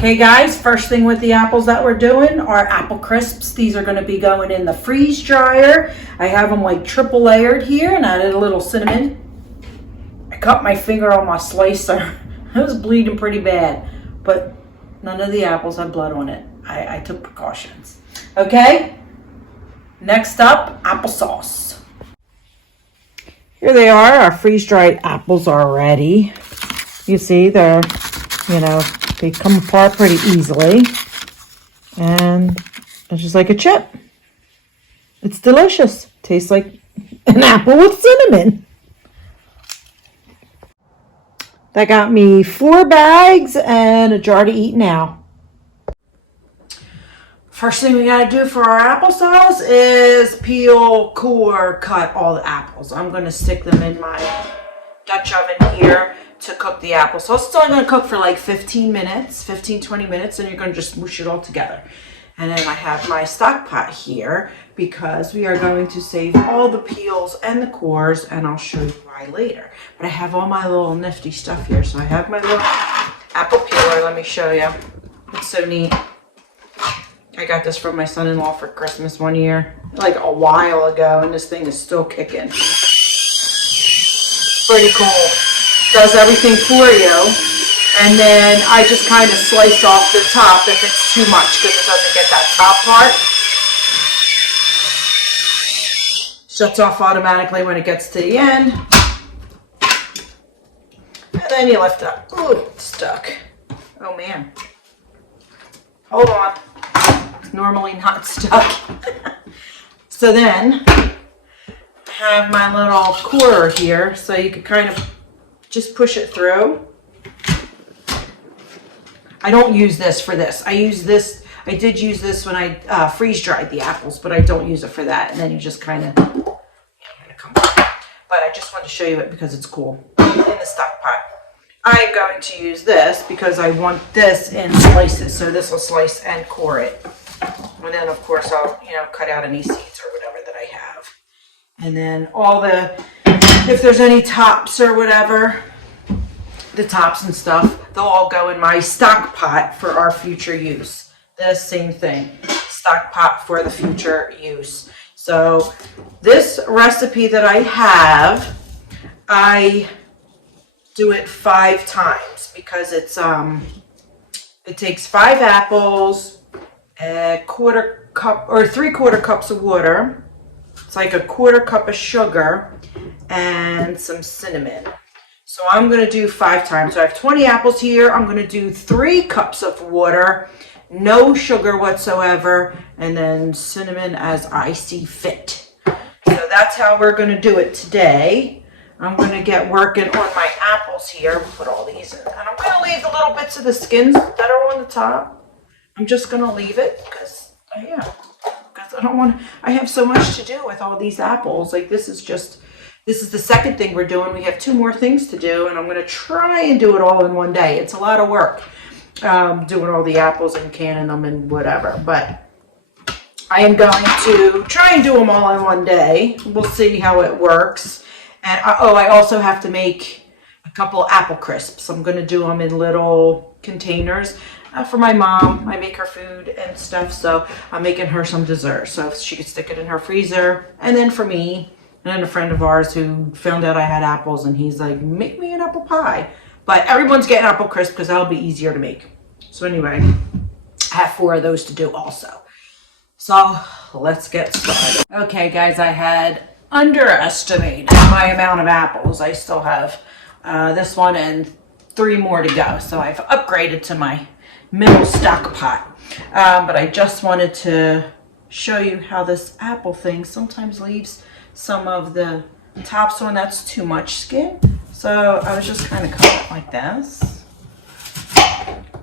Okay guys, first thing with the apples that we're doing are apple crisps. These are going to be going in the freeze dryer. I have them like triple layered here, and I added a little cinnamon. I cut my finger on my slicer. It was bleeding pretty bad, but none of the apples had blood on it. I took precautions. Okay, next up, applesauce. Here they are, our freeze-dried apples are ready. You see, they're, they come apart pretty easily. And it's just like a chip. It's delicious. Tastes like an apple with cinnamon. That got me 4 bags and a jar to eat now. First thing we gotta do for our applesauce is peel, core, cut all the apples. I'm gonna stick them in my Dutch oven here to cook the applesauce. It's only gonna cook for like 15 minutes, 15-20 minutes, and you're gonna just smoosh it all together. And then I have my stock pot here because we are going to save all the peels and the cores, and I'll show you why later. But I have all my little nifty stuff here. So I have my little apple peeler. Let me show you. It's so neat. I got this from my son-in-law for Christmas one year, like a while ago, and this thing is still kicking. Pretty cool. Does everything for you. And then I just kind of slice off the top if it's too much because it doesn't get that top part. Shuts off automatically when it gets to the end. And then you lift it up. Ooh, it's stuck. Oh man. Hold on. It's normally not stuck. So then I have my little core here, so you could kind of just push it through. I don't use this for this. I did use this when I freeze dried the apples, but I don't use it for that. And then you just kind of, I'm gonna come back. But I just wanted to show you it because it's cool in the stock pot. I'm going to use this because I want this in slices. So this will slice and core it. And then of course I'll, cut out any seeds or whatever that I have. And then if there's any tops or whatever, the tops and stuff, they'll all go in my stock pot for our future use. The same thing, stock pot for the future use. So this recipe that I have, I do it 5 times because it takes 5 apples, a 1/4 cup or 3/4 cups of water. It's like a 1/4 cup of sugar and some cinnamon. So I'm going to do 5 times. So I have 20 apples here. I'm going to do 3 cups of water, no sugar whatsoever, and then cinnamon as I see fit. So that's how we're going to do it today. I'm going to get working on my apples here. Put all these in. And I'm going to leave the little bits of the skins that are on the top. I'm just going to leave it because I don't want, I have so much to do with all these apples. Like this is the second thing we're doing. We have 2 more things to do, and I'm going to try and do it all in one day. It's a lot of work doing all the apples and canning them and whatever, but I am going to try and do them all in one day. We'll see how it works. And I also have to make a couple apple crisps. I'm going to do them in little containers for my mom. I make her food and stuff, so I'm making her some dessert so she could stick it in her freezer. And then for me, and then a friend of ours who found out I had apples, and he's like, make me an apple pie. But everyone's getting apple crisp because that'll be easier to make. So anyway, I have 4 of those to do also. So let's get started. Okay guys, I had underestimated my amount of apples. I still have this one and 3 more to go. So I've upgraded to my middle stock pot. But I just wanted to show you how this apple thing sometimes leaves some of the tops on. That's too much skin. So I was just kind of cutting it like this,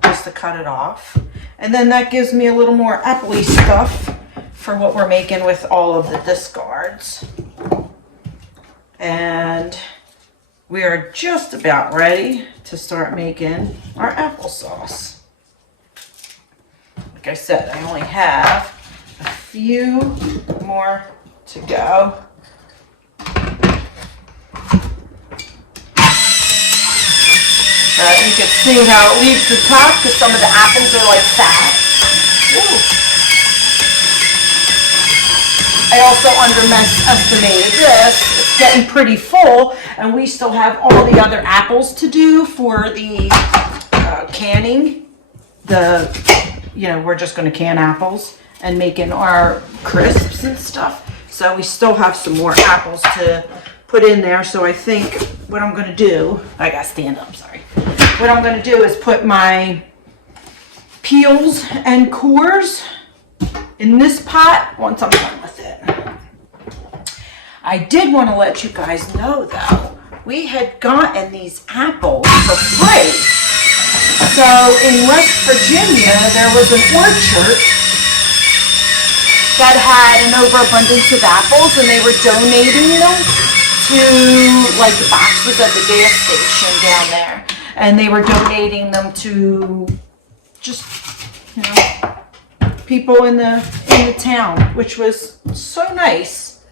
just to cut it off. And then that gives me a little more appley stuff for what we're making with all of the discards. And we are just about ready to start making our applesauce. Like I said, I only have a few more to go. You can see how it leaves the top because some of the apples are like fat. Ooh. I also underestimated this. It's getting pretty full, and we still have all the other apples to do for the canning. We're just going to can apples and making our crisps and stuff. So we still have some more apples to put in there. So I think what I'm going to do, I got to stand up, sorry. What I'm going to do is put my peels and cores in this pot once I'm done with it. I did want to let you guys know though, we had gotten these apples for free. So in West Virginia, there was an orchard that had an overabundance of apples, and they were donating them to like the boxes at the gas station down there. And they were donating them to just, people in the town, which was so nice.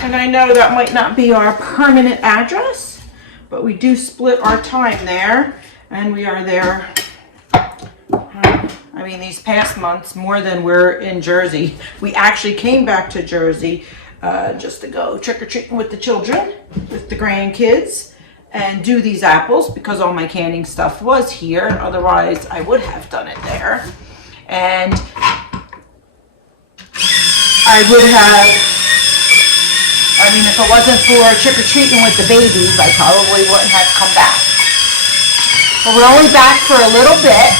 And I know that might not be our permanent address, but we do split our time there, and we are there, these past months more than we're in Jersey. We actually came back to Jersey just to go trick-or-treating with the children, with the grandkids, and do these apples because all my canning stuff was here. Otherwise, I would have done it there. And I would have, if it wasn't for trick-or-treating with the babies, I probably wouldn't have come back. But we're only back for a little bit,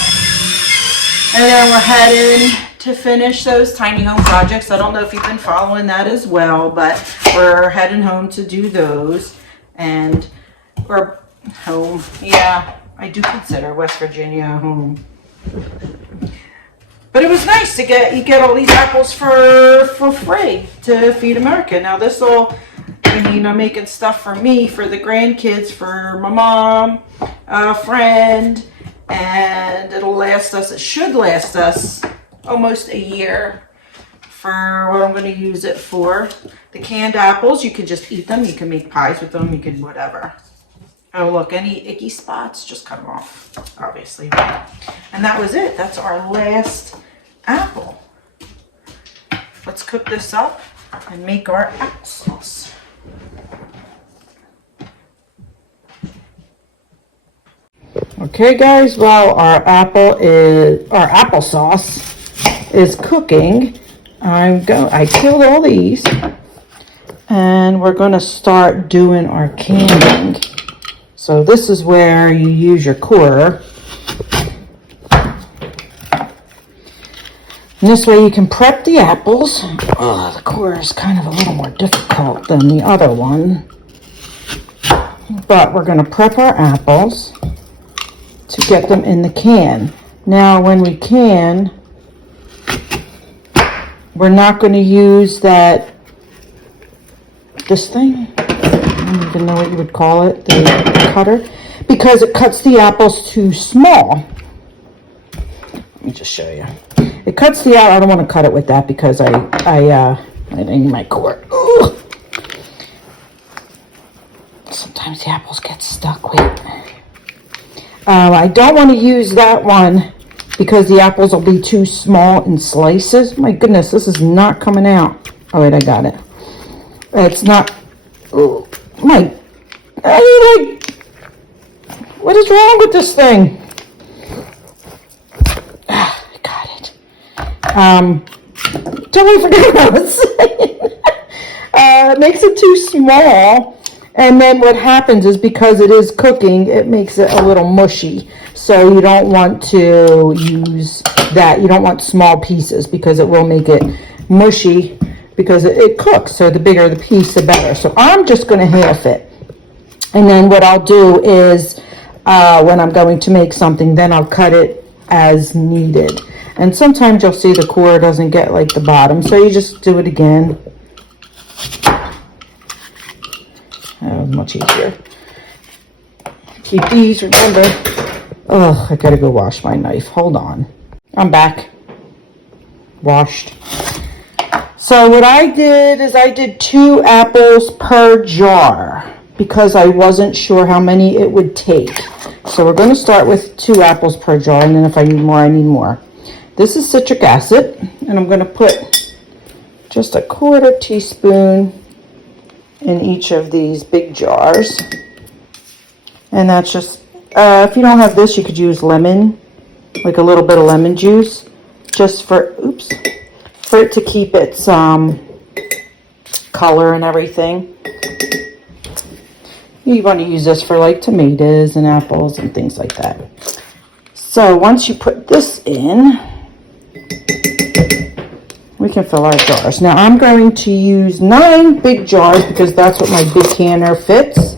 and then we're heading to finish those tiny home projects. I don't know if you've been following that as well, but we're heading home to do those. And we're home. Yeah, I do consider West Virginia home. But it was nice to you get all these apples for free to Feed America. Now this will, I'm making stuff for me, for the grandkids, for my mom, a friend, and it should last us almost a year for what I'm going to use it for. The canned apples, you can just eat them. You can make pies with them. You can whatever. Oh, look, any icky spots, just cut them off, obviously. And that was it. That's our last apple. Let's cook this up and make our applesauce. Okay, guys, well, our applesauce is cooking. I killed all these, and we're going to start doing our canning. So this is where you use your core. And this way you can prep the apples. Oh, the core is kind of a little more difficult than the other one. But we're going to prep our apples to get them in the can. Now when we can, we're not going to use this thing. I don't even know what you would call it, the cutter, because it cuts the apples too small. Let me just show you. It cuts the apple. I don't want to cut it with that because I need my cord. Ooh. Sometimes the apples get stuck. Wait. I don't want to use that one because the apples will be too small in slices. My goodness, this is not coming out. Oh wait, I got it. It's not. Oh my! What is wrong with this thing? I got it. Totally forgot what I was saying. It makes it too small, and then what happens is because it is cooking, it makes it a little mushy. So you don't want to use that. You don't want small pieces because it will make it mushy because it cooks. So the bigger the piece, the better. So I'm just going to half it. And then what I'll do is when I'm going to make something, then I'll cut it as needed. And sometimes you'll see the core doesn't get like the bottom. So you just do it again. That was much easier. Keep these, remember. Oh, I gotta go wash my knife. Hold on. I'm back. Washed. So what I did is I did 2 apples per jar. because I wasn't sure how many it would take. So we're going to start with 2 apples per jar, and then if I need more, I need more. This is citric acid, and I'm going to put just a 1/4 teaspoon in each of these big jars. And that's just, if you don't have this, you could use lemon, like a little bit of lemon juice, just for, for it to keep its color and everything. You want to use this for like tomatoes and apples and things like that. So once you put this in, we can fill our jars. Now I'm going to use 9 big jars because that's what my big canner fits.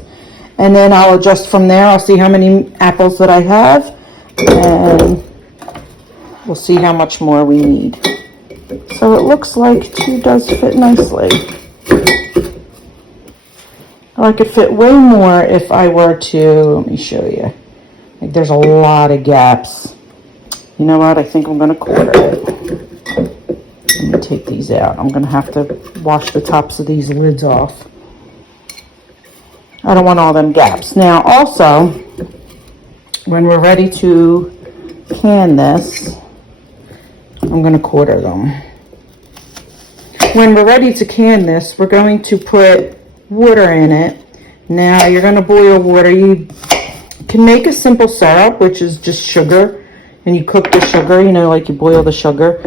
And then I'll adjust from there. I'll see how many apples that I have, and we'll see how much more we need. So it looks like 2 does fit nicely. I could fit way more if I were to, let me show you. Like there's a lot of gaps. You know what? I think I'm going to 1/4 it. Let me take these out. I'm going to have to wash the tops of these lids off. I don't want all them gaps. Now also, when we're ready to can this, I'm going to 1/4 them. When we're ready to can this, we're going to put water in it. Now you're going to boil water. You can make a simple syrup, which is just sugar, and you cook the sugar, you know, like you boil the sugar.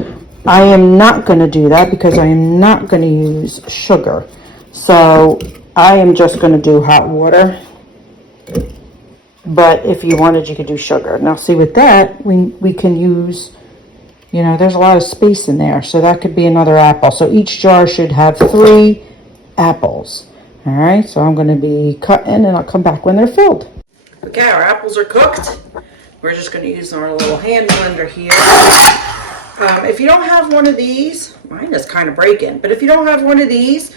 I am not going to do that because I am not going to use sugar. So I am just going to do hot water. But if you wanted, you could do sugar. Now see, with that, we can use, you know, there's a lot of space in there, so that could be another apple. So each jar should have 3 apples. All right, so I'm going to be cutting, and I'll come back when they're filled. Okay, our apples are cooked. We're just going to use our little hand blender here. If you don't have one of these, mine is kind of breaking, but if you don't have one of these,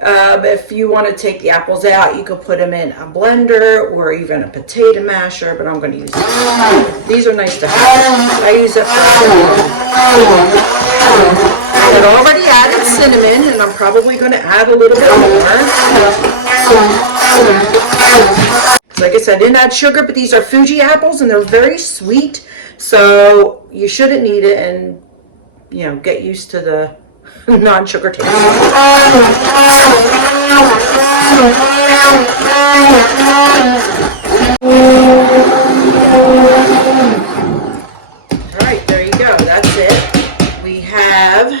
if you want to take the apples out, you could put them in a blender or even a potato masher, but I'm going to use these. These are nice to have. I use it for I had already added cinnamon, and I'm probably going to add a little bit more. Like I said, I didn't add sugar, but these are Fuji apples, and they're very sweet, so you shouldn't need it, and, you know, get used to the non-sugar taste. Alright, there you go. That's it. We have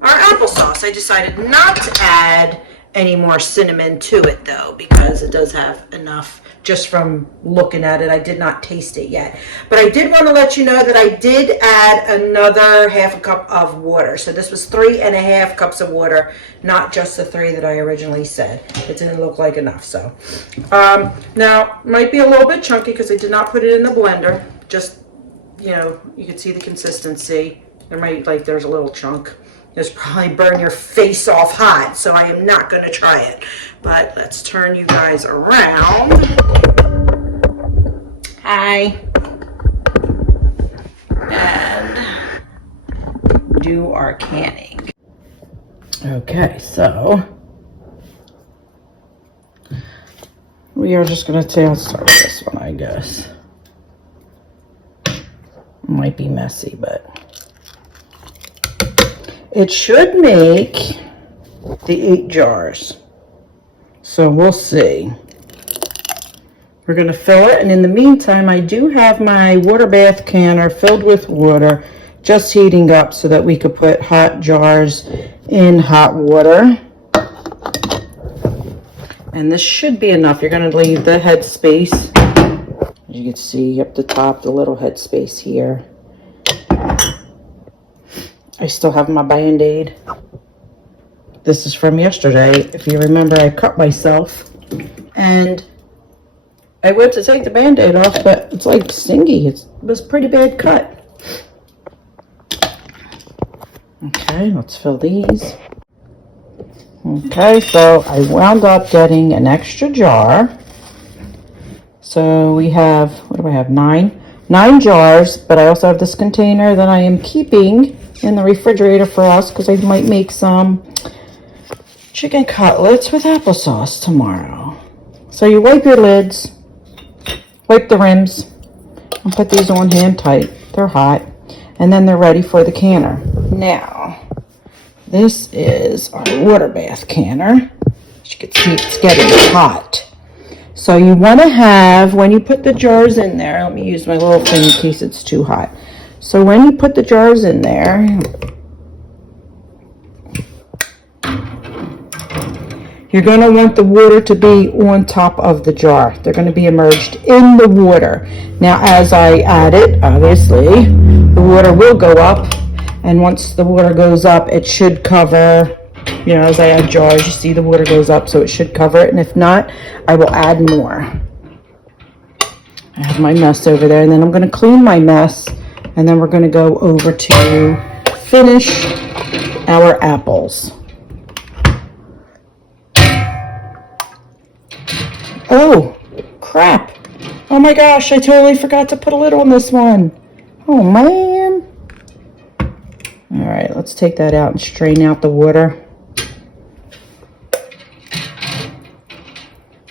our applesauce. I decided not to add any more cinnamon to it, though, because it does have enough. Just from looking at it, I did not taste it yet. But I did want to let you know that I did add another 1/2 cup of water. So this was 3½ cups of water, not just the 3 that I originally said. It didn't look like enough. So now, might be a little bit chunky because I did not put it in the blender. Just, you know, you can see the consistency. There might, like, there's a little chunk. This probably burn your face off hot, so I am not going to try it. But let's turn you guys around. Hi. And do our canning. Okay, so we are just going to say, I'll start with this one, I guess. Might be messy, but it should make the 8 jars. So we'll see. We're going to fill it, and in the meantime, I do have my water bath canner filled with water, just heating up so that we could put hot jars in hot water. And this should be enough. You're going to leave the head space. As you can see up the top, the little head space here. I still have my Band-Aid. This is from yesterday. If you remember, I cut myself and I went to take the Band-Aid off, but it's like stingy. It was a pretty bad cut. Okay, let's fill these. Okay, so I wound up getting an extra jar. So we have, what do I have, 9 jars, but I also have this container that I am keeping in the refrigerator for us because I might make some chicken cutlets with applesauce tomorrow. So you wipe your lids, wipe the rims, and put these on hand tight. They're hot. And then they're ready for the canner. Now, this is our water bath canner. As you can see, it's getting hot. So you want to have, when you put the jars in there, let me use my little thing in case it's too hot. So when you put the jars in there, you're going to want the water to be on top of the jar. They're going to be immersed in the water. Now, as I add it, obviously, the water will go up. And once the water goes up, it should cover, you know, as I add jars, you see the water goes up, so it should cover it. And if not, I will add more. I have my mess over there, and then I'm going to clean my mess, and then we're going to go over to finish our apples. Oh, crap. Oh my gosh, I totally forgot to put a lid on this one. Oh man. All right, let's take that out and strain out the water.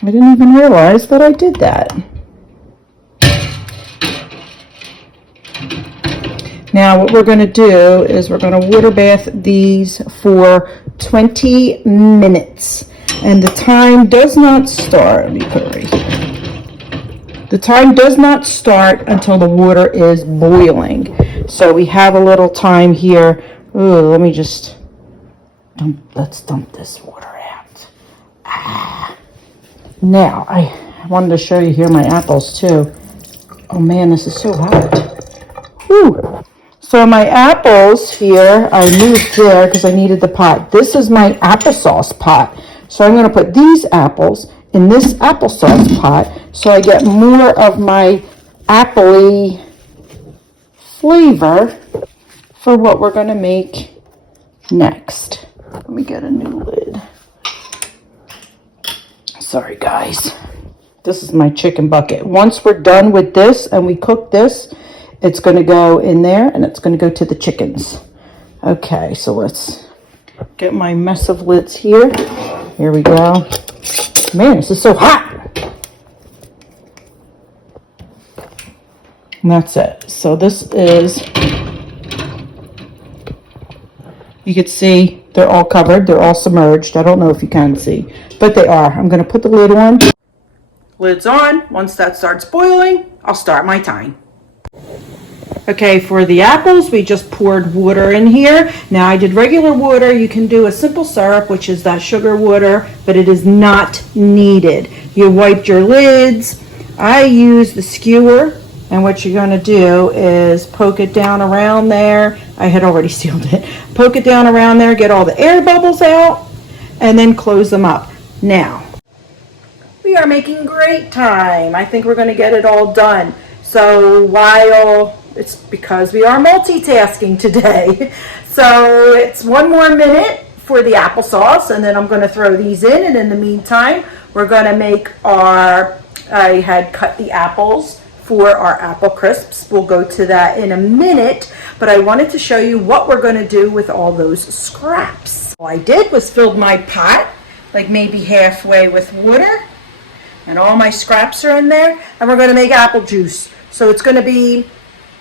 I didn't even realize that I did that. Now what we're going to do is we're going to water bath these for 20 minutes. And the time does not start, let me put it right here. The time does not start until the water is boiling. So we have a little time here. Ooh, let me just, let's dump this water out. Now, I wanted to show you here my apples too. Oh man, this is so hot. Whew. So my apples here, I moved there because I needed the pot. This is my applesauce pot. So I'm going to put these apples in this applesauce pot so I get more of my appley flavor for what we're going to make next. Let me get a new lid. Sorry guys. This is my chicken bucket. Once we're done with this and we cook this, it's going to go in there and it's going to go to the chickens. Okay, so let's get my mess of lids here. Here we go. Man, this is so hot. And that's it. So this is, you can see they're all covered. They're all submerged. I don't know if you can see, but they are. I'm going to put the lid on. Lid's on. Once that starts boiling, I'll start my time. Okay, for the apples, we just poured water in here. Now, I did regular water. You can do a simple syrup, which is that sugar water, but it is not needed. You wiped your lids. I use the skewer, and what you're going to do is poke it down around there. I had already sealed it. Poke it down around there, get all the air bubbles out, and then close them up. Now, we are making great time. I think we're going to get it all done. So while it's because we are multitasking today. So it's 1 more minute for the applesauce, and then I'm going to throw these in. And in the meantime, we're going to make our, I had cut the apples for our apple crisps. We'll go to that in a minute, but I wanted to show you what we're going to do with all those scraps. All I did was filled my pot, like maybe halfway with water, and all my scraps are in there, and we're going to make apple juice. So it's going to be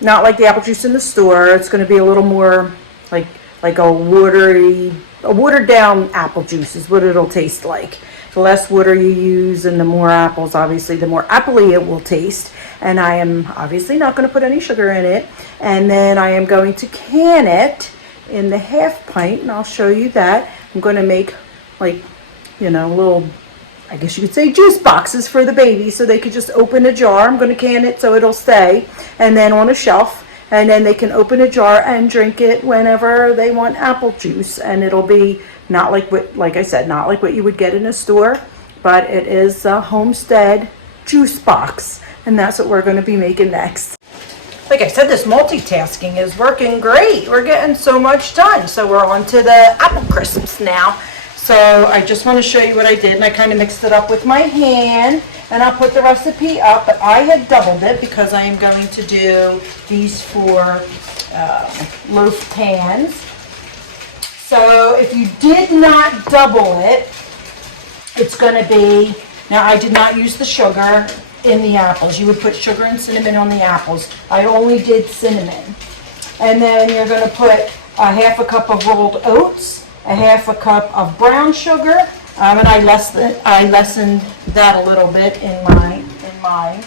not like the apple juice in the store. It's going to be a little more like a watered down apple juice is what it'll taste like. The less water you use and the more apples, obviously, the more appley it will taste. And I am obviously not going to put any sugar in it. And then I am going to can it in the half pint, and I'll show you that. I'm going to make like, you know, little, I guess you could say, juice boxes for the babies so they could just open a jar. I'm going to can it so it'll stay, and then on a shelf, and then they can open a jar and drink it whenever they want apple juice. And it'll be not like what, like I said, not like what you would get in a store, but it is a homestead juice box, and that's what we're going to be making next. Like I said, this multitasking is working great. We're getting so much done. So we're on to the apple crisps now. So I just want to show you what I did, and I kind of mixed it up with my hand, and I'll put the recipe up, but I had doubled it because I am going to do these for loaf pans. So if you did not double it, it's going to be Now, I did not use the sugar in the apples. You would put sugar and cinnamon on the apples. I only did cinnamon. And then you're going to put a half a cup of rolled oats, a half a cup of brown sugar, and I lessened that a little bit in mine.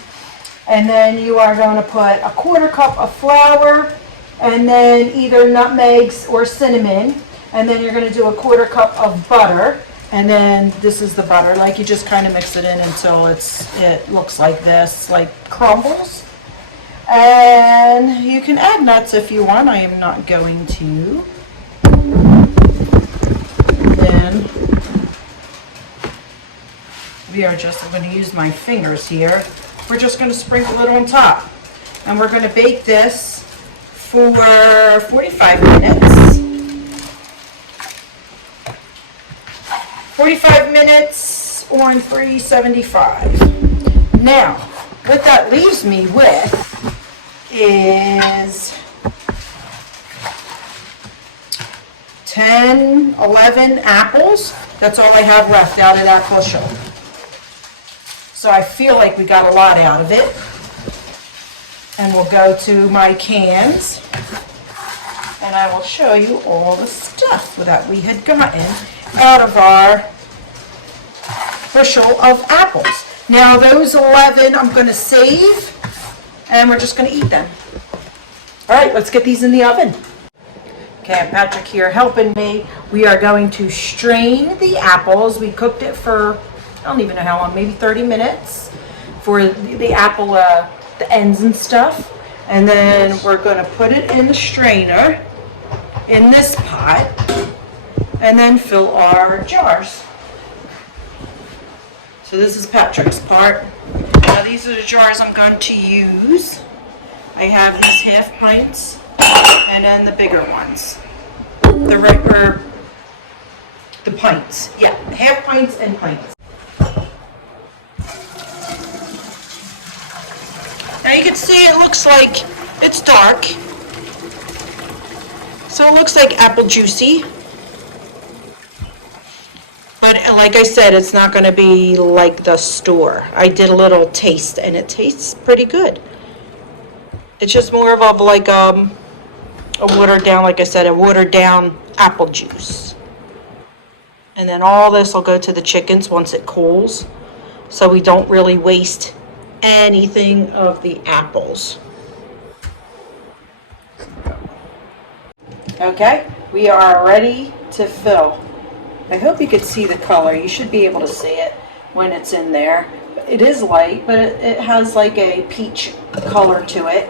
And then you are going to put a quarter cup of flour, and then either nutmegs or cinnamon. And then you're going to do a quarter cup of butter. And then this is the butter. Like, you just kind of mix it in until it looks like this, like crumbles. And you can add nuts if you want. I am not going to. Then we are just, I'm going to use my fingers here. We're just going to sprinkle it on top. And we're going to bake this for 45 minutes. 45 minutes on 375. Now, what that leaves me with is 10, 11 apples. That's all I have left out of that bushel. So I feel like we got a lot out of it. And we'll go to my cans, and I will show you all the stuff that we had gotten out of our bushel of apples. Now those 11 I'm going to save, and we're just going to eat them. All right, let's get these in the oven. Okay, I have Patrick here helping me. We are going to strain the apples. We cooked it for, I don't even know how long, maybe 30 minutes for the apple, the ends and stuff. And then we're going to put it in the strainer in this pot, and then fill our jars. So this is Patrick's part. Now these are the jars I'm going to use. I have these half pints and then the bigger ones. The pints. Yeah, half pints and pints. Now you can see it looks like it's dark. So it looks like apple juicy. But like I said, it's not going to be like the store. I did a little taste, and it tastes pretty good. It's just more of a watered down, like I said, a watered down apple juice. And then all this will go to the chickens once it cools, so we don't really waste anything of the apples. Okay, we are ready to fill. I hope you could see the color. You should be able to see it when it's in there. It is light, but it has like a peach color to it.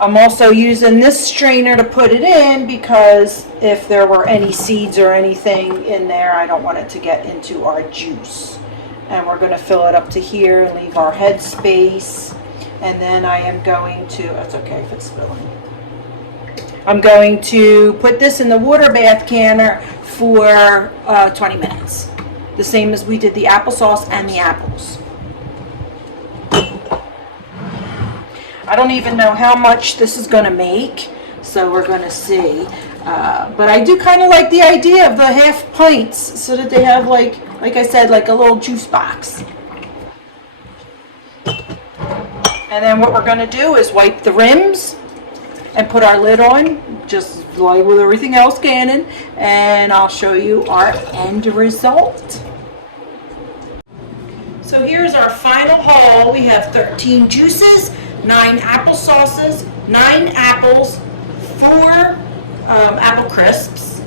I'm also using this strainer to put it in because if there were any seeds or anything in there, I don't want it to get into our juice. And we're going to fill it up to here and leave our head space. And then I am going to, that's okay if it's spilling. I'm going to put this in the water bath canner for 20 minutes. The same as we did the applesauce and the apples. I don't even know how much this is going to make, so we're going to see. But I do kind of like the idea of the half pints so that they have like I said, like a little juice box. And then what we're going to do is wipe the rims and put our lid on, just like with everything else canning, and I'll show you our end result. So here's our final haul. We have 13 juices, 9 apple sauces, 9 apples, 4 apple crisps,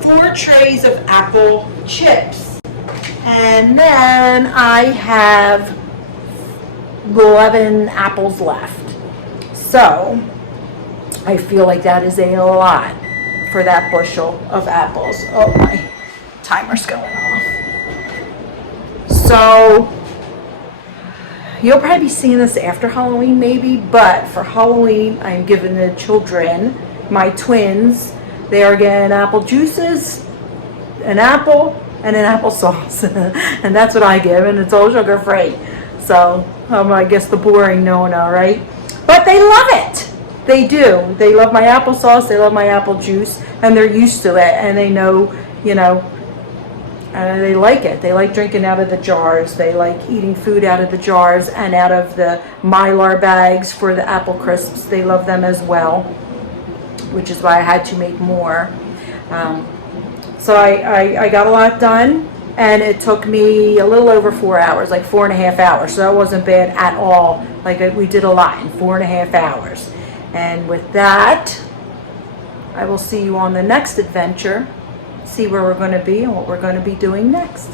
4 trays of apple chips, and then I have 11 apples left. So I feel like that is a lot for that bushel of apples. Oh, my timer's going off. So you'll probably be seeing this after Halloween maybe, but for Halloween I'm giving the children, my twins, they are getting apple juices, an apple, and an applesauce. And that's what I give, and it's all sugar free. So I guess the boring no-no, right? But they love it. They do. They love my applesauce, they love my apple juice, and they're used to it, and they know, you know, They like it. They like drinking out of the jars. They like eating food out of the jars and out of the Mylar bags for the apple crisps. They love them as well, which is why I had to make more. So I got a lot done, and it took me a little over 4 hours, like 4.5 hours. So that wasn't bad at all. Like we did a lot in 4.5 hours. And with that, I will see you on the next adventure, see where we're going to be and what we're going to be doing next.